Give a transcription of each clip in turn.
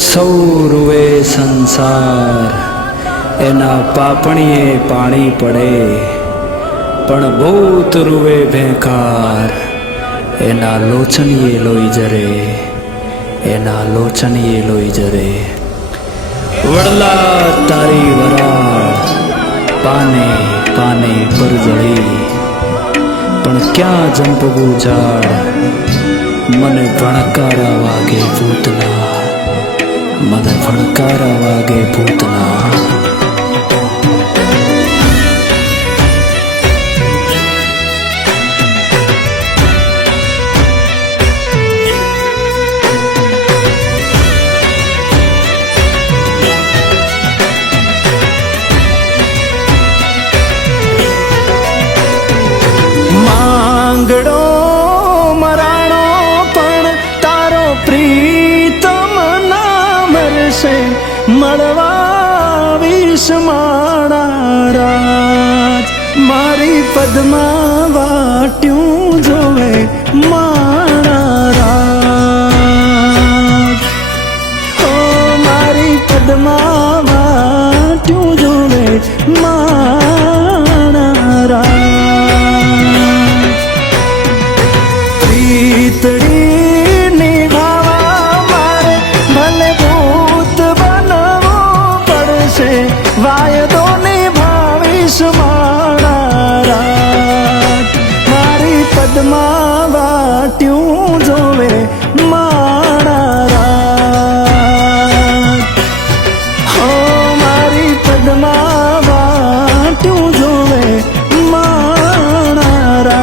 સૌરુવે સંસાર એના પાપણીએ પાણી પડે, પણ બહુત રૂવે ભેંકાર એના લોચનીએ લોહી જરે, એના લોચનીએ લોહી જરે. વડલા તારી વરાળ પાને પાને પર જળી, પણ ક્યાં જંપવું ઝાડ, મને ભણકારા વાગે ભૂતના, મને ભણકારા વાગે ભૂતના. માંગડો મરાણો પણ તારો પ્રીતમ ના મરશે, મળવા વિષ માણા રાજ, મારી પદમાં વાટ્યું જોવે માણા રાજ. ઓ મારી પદમાં વાટ્યું જોવે માણા રાજ. પ્રીતડી નિભાવા મારે ભલે ભૂત બનવું પડશે, વાયદો નિભાવીશ માણા રાજ, મારી પદમાં વાટ્યું જોવે માણા રાજ. હો મારી પદમાં વાટ્યું જોવે માણા રાજ.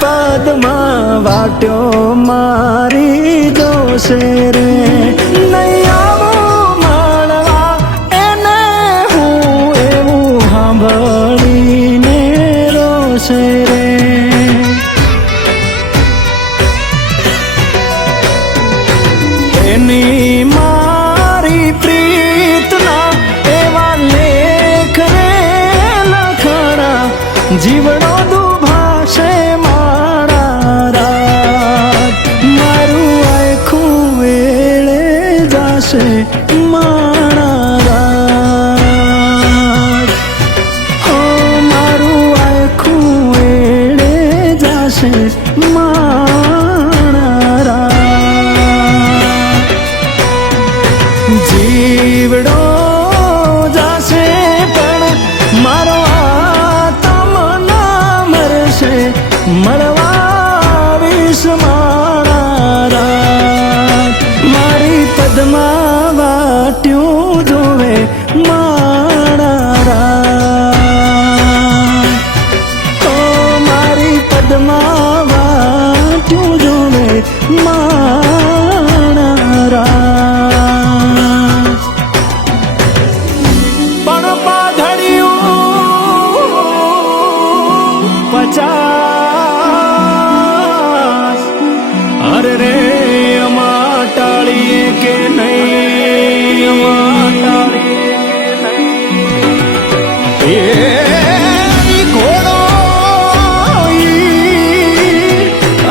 પદમાં વાટ્યો મારી જોશે રે, નહીં આવું મળવા એને હું એવું સાંભળીને રોશે રે. એની મારી પ્રીતના એવા લેખ રે લખણા, જીવડો દુભાશે માણા રાજ, મારું આખું વેળે જાશે માણા રાજ. હો મારું આખું વેળે જાશે માણા રાજ. જીવડો જાશે પણ મારો આત્મ ના મરશે, મળવા વિષ માણા રાજ, મારી પદમાં વાટ્યું જોવે માણા રાજ. ઓ મારી પદમાં વાટ્યું જોવે માણા રાજ. પણ પાઘડિયું 50 અરે રે અમા ટાળીએ કે નહીં, અમા ટાળીએ કે નહીં. એ ઘોડો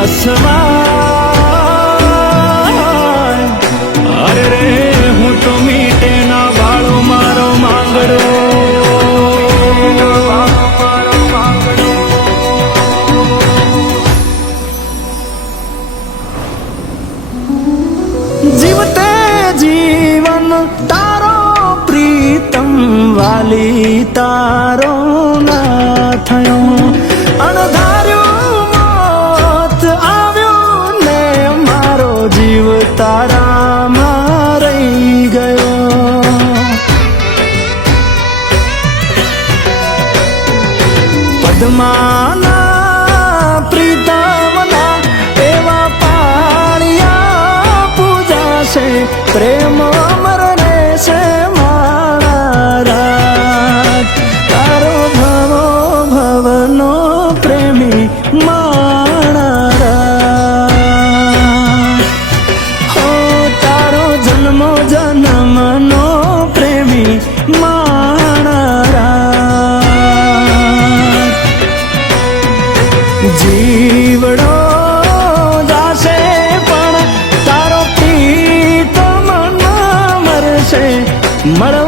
અસવાય, અરે રે હું તો મીટે ના વાળો મારો માંગડો. જીવતે જીવન તારો પ્રીતમ વાલી તારો ના થયો, અણધાર્યું મોત આવ્યું ને મારો જીવ તારામાં રહી ગયો. પદ્માના પ્રીતમના એવા પાળિયા પૂજાશે, પ્રેમ અમરને મળવા